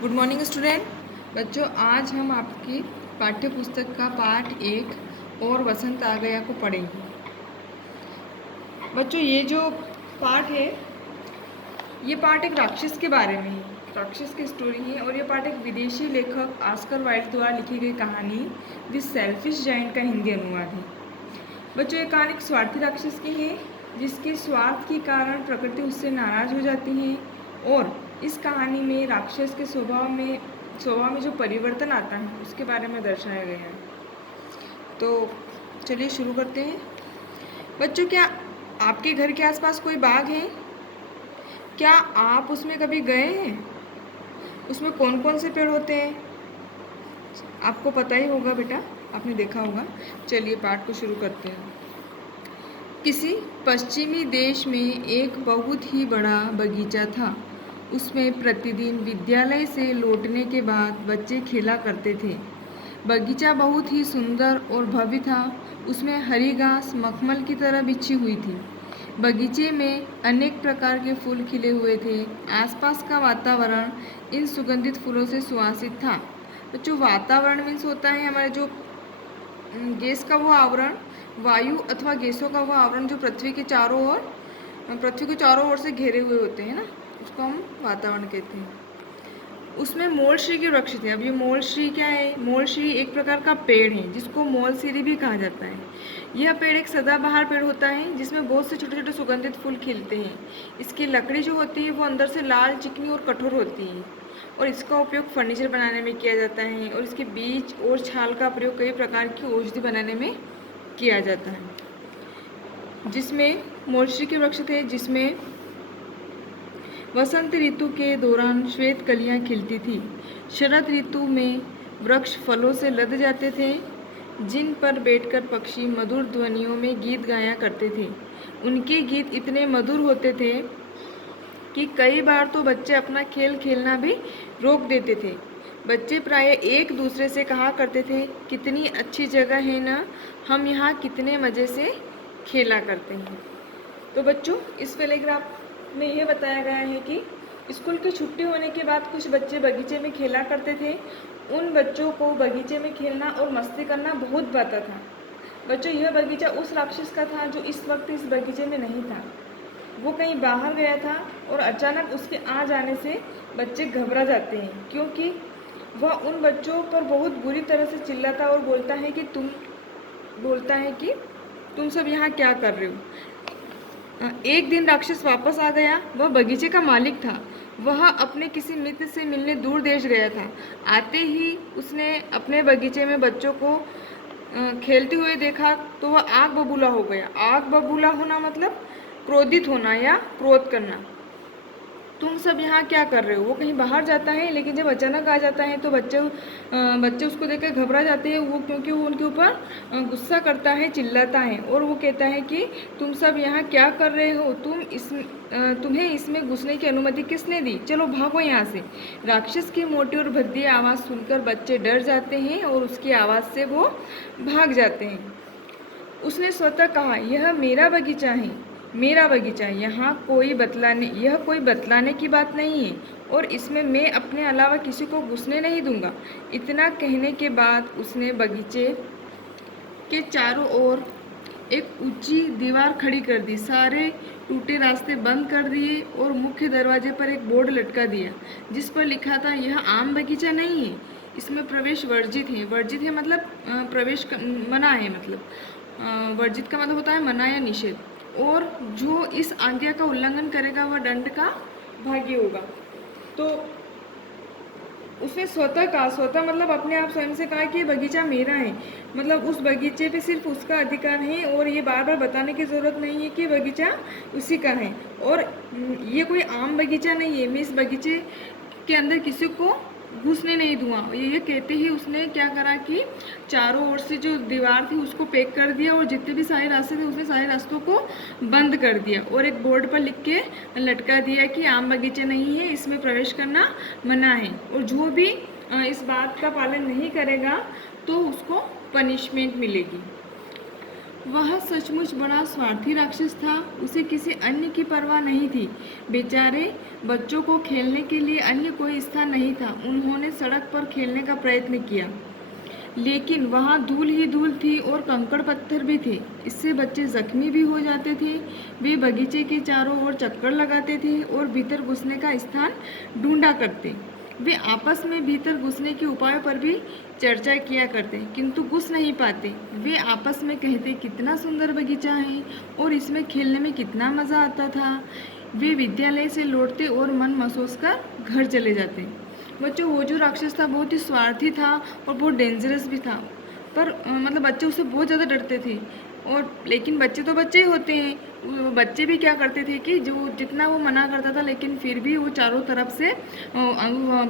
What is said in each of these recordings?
Good morning student. बच्चों, आज हम आपकी पाठ्य पुस्तक का पाठ 1 और वसंत आ गया को पढ़ेंगे। बच्चों, ये जो पाठ है, ये पाठ एक राक्षस के बारे में है, राक्षस की स्टोरी है। और ये पाठ एक विदेशी लेखक ऑस्कर वाइल्ड द्वारा लिखी गई कहानी द सेल्फिश जायंट का हिंदी अनुवाद है। बच्चों, ये कहानी एक स्वार्थी राक्षस की है जिसके स्वार्थ के कारण प्रकृति उससे नाराज हो जाती है। और इस कहानी में राक्षस के स्वभाव में जो परिवर्तन आता है उसके बारे में दर्शाया गया है। तो चलिए शुरू करते हैं। बच्चों, क्या आपके घर के आसपास कोई बाग है? क्या आप उसमें कभी गए हैं? उसमें कौन कौन से पेड़ होते हैं? आपको पता ही होगा बेटा, आपने देखा होगा। चलिए पाठ को शुरू करते हैं। किसी पश्चिमी देश में एक बहुत ही बड़ा बगीचा था। उसमें प्रतिदिन विद्यालय से लौटने के बाद बच्चे खेला करते थे। बगीचा बहुत ही सुंदर और भव्य था। उसमें हरी घास मखमल की तरह बिछी हुई थी। बगीचे में अनेक प्रकार के फूल खिले हुए थे। आसपास का वातावरण इन सुगंधित फूलों से सुवासित था। बच्चों, वातावरण मीन्स होता है हमारे जो गैस का वो आवरण, वायु अथवा गैसों का वो आवरण जो पृथ्वी को चारों ओर से घेरे हुए होते हैं ना, उसको हम वातावरण कहते हैं। उसमें मोलश्री के वृक्ष थे। अब ये मोलश्री क्या है? मोलश्री एक प्रकार का पेड़ है जिसको मोलसीरी भी कहा जाता है। यह पेड़ एक सदाबहार पेड़ होता है जिसमें बहुत से छोटे छोटे सुगंधित फूल खिलते हैं। इसकी लकड़ी जो होती है वो अंदर से लाल, चिकनी और कठोर होती है और इसका उपयोग फर्नीचर बनाने में किया जाता है। और इसके बीज और छाल का प्रयोग कई प्रकार की औषधि बनाने में किया जाता है। जिसमें मोलश्री के वृक्ष थे, जिसमें वसंत ऋतु के दौरान श्वेत कलियां खिलती थी। शरद ऋतु में वृक्ष फलों से लद जाते थे जिन पर बैठकर पक्षी मधुर ध्वनियों में गीत गाया करते थे। उनके गीत इतने मधुर होते थे कि कई बार तो बच्चे अपना खेल खेलना भी रोक देते थे। बच्चे प्राय एक दूसरे से कहा करते थे, कितनी अच्छी जगह है ना, हम यहाँ कितने मज़े से खेला करते हैं। तो बच्चों, इस पैराग्राफ में यह बताया गया है कि स्कूल की छुट्टी होने के बाद कुछ बच्चे बगीचे में खेला करते थे। उन बच्चों को बगीचे में खेलना और मस्ती करना बहुत भाता था। बच्चों, यह बगीचा उस राक्षस का था जो इस वक्त इस बगीचे में नहीं था। वो कहीं बाहर गया था और अचानक उसके आ जाने से बच्चे घबरा जाते हैं, क्योंकि वह उन बच्चों पर बहुत बुरी तरह से चिल्लाता और बोलता है कि तुम सब यहाँ क्या कर रहे हो। एक दिन राक्षस वापस आ गया। वह बगीचे का मालिक था। वह अपने किसी मित्र से मिलने दूर देश गया था। आते ही उसने अपने बगीचे में बच्चों को खेलते हुए देखा तो वह आग बबूला हो गया। आग बबूला होना मतलब क्रोधित होना या क्रोध करना। तुम सब यहाँ क्या कर रहे हो? वो कहीं बाहर जाता है, लेकिन जब अचानक आ जाता है तो बच्चे उसको देखकर घबरा जाते हैं। वो क्योंकि वो उनके ऊपर गुस्सा करता है, चिल्लाता है और वो कहता है कि तुम सब यहाँ क्या कर रहे हो? तुम्हें इसमें घुसने की अनुमति किसने दी? चलो भागो यहाँ से। राक्षस की मोटी और भद्दी आवाज़ सुनकर बच्चे डर जाते हैं और उसकी आवाज़ से वो भाग जाते हैं। उसने स्वतः कहा, यह मेरा बगीचा है, मेरा बगीचा। यह कोई बतलाने की बात नहीं है और इसमें मैं अपने अलावा किसी को घुसने नहीं दूंगा। इतना कहने के बाद उसने बगीचे के चारों ओर एक ऊंची दीवार खड़ी कर दी, सारे टूटे रास्ते बंद कर दिए और मुख्य दरवाजे पर एक बोर्ड लटका दिया जिस पर लिखा था, यह आम बगीचा नहीं है, इसमें प्रवेश वर्जित है। वर्जित है मतलब मना है, मतलब वर्जित का मतलब होता है मना या निषेध। और जो इस आज्ञा का उल्लंघन करेगा वह दंड का भागी होगा। तो उसने स्वतः मतलब अपने आप स्वयं से कहा कि ये बगीचा मेरा है, मतलब उस बगीचे पे सिर्फ उसका अधिकार है और ये बार बार बताने की ज़रूरत नहीं है कि बगीचा उसी का है। और ये कोई आम बगीचा नहीं है, मैं इस बगीचे के अंदर किसी को घुसने नहीं दूंगा। ये कहते ही उसने क्या करा कि चारों ओर से जो दीवार थी उसको पैक कर दिया और जितने भी सारे रास्ते थे उसने सारे रास्तों को बंद कर दिया और एक बोर्ड पर लिख के लटका दिया कि आम बगीचे नहीं है, इसमें प्रवेश करना मना है और जो भी इस बात का पालन नहीं करेगा तो उसको पनिशमेंट मिलेगी। वह सचमुच बड़ा स्वार्थी राक्षस था। उसे किसी अन्य की परवाह नहीं थी। बेचारे बच्चों को खेलने के लिए अन्य कोई स्थान नहीं था। उन्होंने सड़क पर खेलने का प्रयत्न किया, लेकिन वहाँ धूल ही धूल थी और कंकड़ पत्थर भी थे। इससे बच्चे जख्मी भी हो जाते थे। वे बगीचे के चारों ओर चक्कर लगाते थे और भीतर घुसने का स्थान ढूंढा करते। वे आपस में भीतर घुसने के उपायों पर भी चर्चा किया करते, किंतु घुस नहीं पाते। वे आपस में कहते, कितना सुंदर बगीचा है और इसमें खेलने में कितना मज़ा आता था। वे विद्यालय से लौटते और मन महसूस कर घर चले जाते। बच्चों, वो जो राक्षस था बहुत ही स्वार्थी था और बहुत डेंजरस भी था। पर मतलब बच्चे उससे बहुत ज़्यादा डरते थे। और लेकिन बच्चे तो बच्चे ही होते हैं। वो बच्चे भी क्या करते थे कि जो जितना वो मना करता था, लेकिन फिर भी वो चारों तरफ से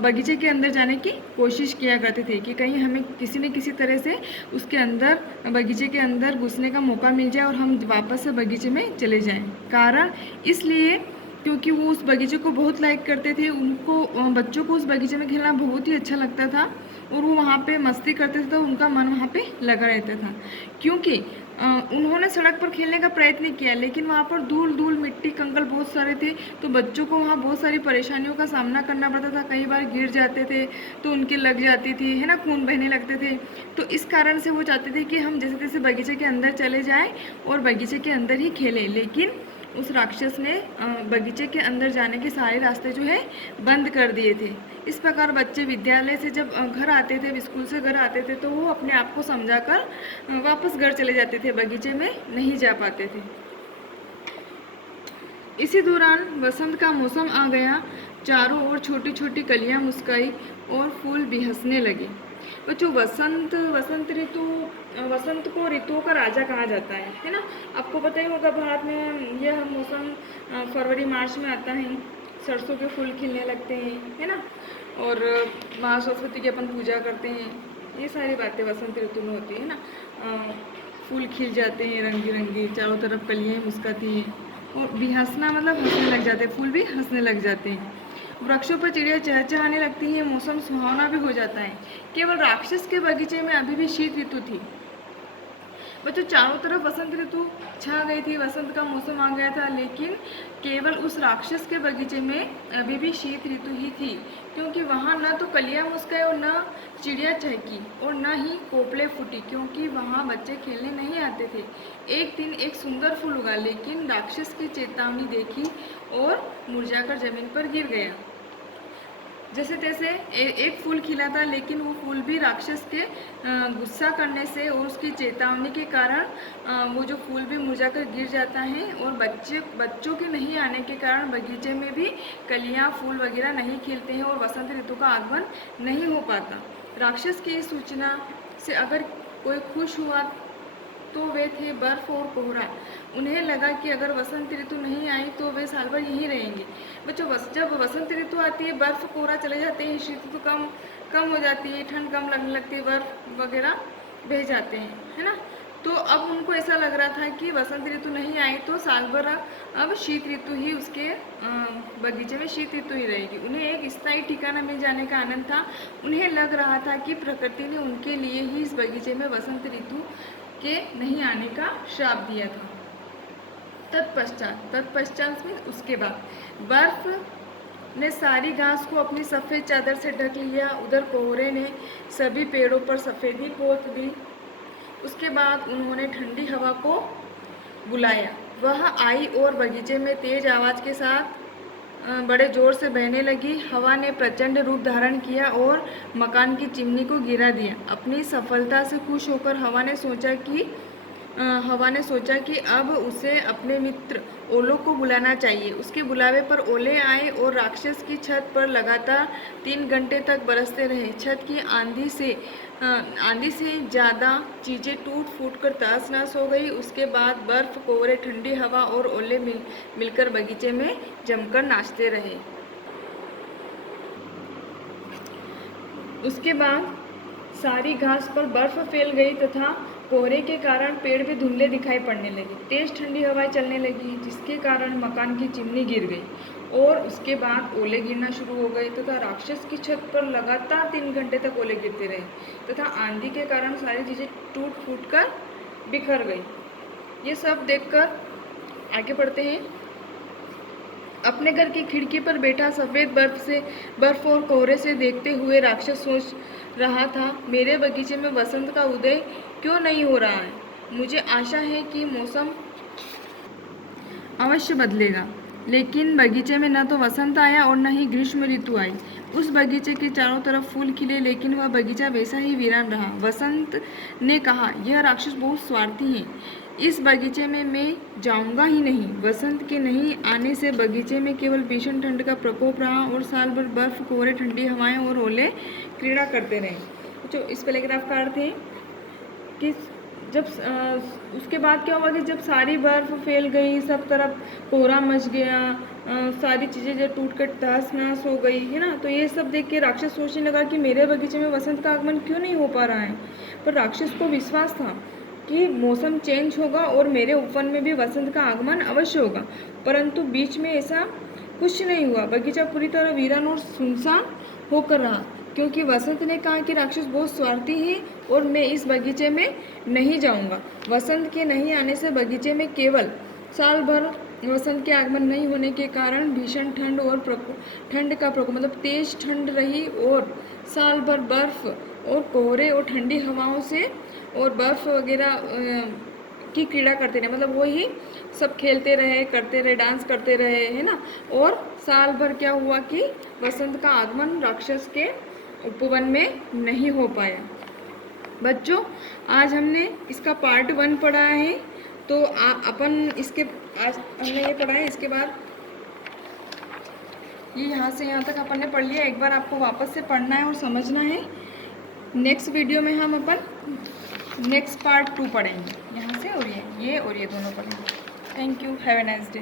बगीचे के अंदर जाने की कोशिश किया करते थे कि कहीं हमें किसी न किसी तरह से उसके अंदर, बगीचे के अंदर घुसने का मौका मिल जाए और हम वापस से बगीचे में चले जाएं। कारण इसलिए क्योंकि वो उस बगीचे को बहुत लाइक करते थे। उनको बच्चों को उस बगीचे में खेलना बहुत ही अच्छा लगता था और वो वहाँ पे मस्ती करते थे, तो उनका मन वहाँ पे लगा रहता था। क्योंकि उन्होंने सड़क पर खेलने का प्रयत्न किया, लेकिन वहाँ पर धूल धूल मिट्टी कंकड़ बहुत सारे थे, तो बच्चों को वहाँ बहुत सारी परेशानियों का सामना करना पड़ता था। कई बार गिर जाते थे तो उनके लग जाती थी, है ना, खून बहने लगते थे। तो इस कारण से वो चाहते थे कि हम जैसे तैसे बगीचे के अंदर चले जाएं और बगीचे के अंदर ही खेलें। लेकिन उस राक्षस ने बगीचे के अंदर जाने के सारे रास्ते जो है बंद कर दिए थे। इस प्रकार बच्चे विद्यालय से जब घर आते थे, स्कूल से घर आते थे, तो वो अपने आप को समझाकर वापस घर चले जाते थे, बगीचे में नहीं जा पाते थे। इसी दौरान वसंत का मौसम आ गया। चारों ओर छोटी छोटी कलियां मुस्काई और फूल भी हंसने लगे। बच्चों, वसंत ऋतु, वसंत को ऋतुओं का राजा कहा जाता है ना। आपको पता ही होगा, भारत में यह मौसम फरवरी मार्च में आता है। सरसों के फूल खिलने लगते हैं, है ना, और माँ सरस्वती की अपन पूजा करते हैं। ये सारी बातें वसंत ऋतु में होती है ना। फूल खिल जाते हैं रंग बिरंगे, चारों तरफ कलियाँ मुस्काती हैं और भी हंसना मतलब हंसने लग जाते हैं, फूल भी हंसने लग जाते हैं। वृक्षों पर चिड़िया चहचहाने लगती हैं, मौसम सुहावना भी हो जाता है। केवल राक्षस के बगीचे में अभी भी शीत ऋतु थी। बच्चों, चारों तरफ वसंत ऋतु छा गई थी, वसंत का मौसम आ गया था, लेकिन केवल उस राक्षस के बगीचे में अभी भी शीत ऋतु ही थी। क्योंकि वहाँ न तो कलियाँ मुस्काई और न चिड़िया चहकी और न ही कोपले फूटी, क्योंकि वहाँ बच्चे खेलने नहीं आते थे। एक दिन एक सुंदर फूल उगा, लेकिन राक्षस की चेतावनी देखी और मुरझाकर जमीन पर गिर गया। जैसे तैसे एक फूल खिला था, लेकिन वो फूल भी राक्षस के गुस्सा करने से और उसकी चेतावनी के कारण वो जो फूल भी मुरझाकर गिर जाता है। और बच्चों के नहीं आने के कारण बगीचे में भी कलियां, फूल वगैरह नहीं खिलते हैं और वसंत ऋतु का आगमन नहीं हो पाता। राक्षस की इस सूचना से अगर कोई खुश हुआ तो वे थे बर्फ और कोहरा। उन्हें लगा कि अगर वसंत ऋतु नहीं आई तो वे साल भर यहीं रहेंगे। बच्चों, जब वसंत ऋतु आती है, बर्फ कोहरा चले जाते हैं, शीत ऋतु कम हो जाती है, ठंड कम लगने लगती है, बर्फ वगैरह बह जाते हैं, है ना। तो अब उनको ऐसा लग रहा था कि वसंत ऋतु नहीं आई तो साल भर अब शीत ऋतु ही उसके बगीचे में शीत ऋतु ही रहेगी। उन्हें एक स्थायी ठिकाना मिल जाने का आनंद था। उन्हें लग रहा था कि प्रकृति ने उनके लिए ही इस बगीचे में वसंत ऋतु के नहीं आने का श्राप दिया था। तत्पश्चात में उसके बाद बर्फ ने सारी घास को अपनी सफ़ेद चादर से ढक लिया। उधर कोहरे ने सभी पेड़ों पर सफ़ेदी पोत दी। उसके बाद उन्होंने ठंडी हवा को बुलाया। वह आई और बगीचे में तेज आवाज़ के साथ बड़े जोर से बहने लगी। हवा ने प्रचंड रूप धारण किया और मकान की चिमनी को गिरा दिया। अपनी सफलता से खुश होकर हवा ने सोचा कि अब उसे अपने मित्र ओलों को बुलाना चाहिए। उसके बुलावे पर ओले आए और राक्षस की छत पर लगातार 3 घंटे तक बरसते रहे। छत की आंधी से ज़्यादा चीज़ें टूट फूट कर तहस नहस हो गई। उसके बाद बर्फ, कोहरे, ठंडी हवा और ओले मिलकर बगीचे में जमकर नाचते रहे। उसके बाद सारी घास पर बर्फ फैल गई तथा कोहरे के कारण पेड़ भी धुंधले दिखाई पड़ने लगे। तेज ठंडी हवाएं चलने लगी, जिसके कारण मकान की चिमनी गिर गई और उसके बाद ओले गिरना शुरू हो गए तथा राक्षस की छत पर लगातार 3 घंटे तक ओले गिरते रहे तथा आंधी के कारण सारी चीज़ें टूट फूट कर बिखर गई। ये सब देखकर आगे बढ़ते हैं। अपने घर की खिड़की पर बैठा सफ़ेद बर्फ और कोहरे से देखते हुए राक्षस सोच रहा था, मेरे बगीचे में वसंत का उदय क्यों नहीं हो रहा है। मुझे आशा है कि मौसम अवश्य बदलेगा, लेकिन बगीचे में न तो वसंत आया और न ही ग्रीष्म ऋतु आई। उस बगीचे के चारों तरफ फूल खिले, लेकिन वह बगीचा वैसा ही वीरान रहा। वसंत ने कहा, यह राक्षस बहुत स्वार्थी हैं, इस बगीचे में मैं जाऊंगा ही नहीं। वसंत के नहीं आने से बगीचे में केवल भीषण ठंड का प्रकोप रहा और साल भर बर्फ, कोहरे, ठंडी हवाएं और ओले क्रीड़ा करते रहे। तो इस पैराग्राफ का अर्थ है कि जब उसके बाद क्या हुआ कि जब सारी बर्फ़ फैल गई, सब तरफ कोहरा मच गया, सारी चीज़ें जो टूट कर तहस नहस हो गई है ना, तो ये सब देख के राक्षस सोचने लगा कि मेरे बगीचे में वसंत का आगमन क्यों नहीं हो पा रहा है। पर राक्षस को विश्वास था कि मौसम चेंज होगा और मेरे उपवन में भी वसंत का आगमन अवश्य होगा। परंतु बीच में ऐसा कुछ नहीं हुआ। बगीचा पूरी तरह वीरान और सुनसान होकर रहा, क्योंकि वसंत ने कहा कि राक्षस बहुत स्वार्थी है और मैं इस बगीचे में नहीं जाऊंगा। वसंत के नहीं आने से बगीचे में केवल साल भर वसंत के आगमन नहीं होने के कारण भीषण ठंड और ठंड का प्रकोप मतलब तेज ठंड रही और साल भर बर्फ और कोहरे और ठंडी हवाओं से और बर्फ वगैरह की क्रीड़ा करते रहे, मतलब वही सब खेलते रहे, करते रहे, डांस करते रहे, है ना। और साल भर क्या हुआ कि वसंत का आगमन राक्षस के उपवन में नहीं हो पाया। बच्चों, आज हमने इसका पार्ट 1 पढ़ा है, तो अपन इसके आज हमने ये पढ़ा है। इसके बाद ये यहाँ से यहाँ तक अपन ने पढ़ लिया। एक बार आपको वापस से पढ़ना है और समझना है। नेक्स्ट वीडियो में हम अपन नेक्स्ट पार्ट 2 पढ़ेंगे, यहाँ से और ये दोनों पढ़ेंगे। Thank you, have a nice day.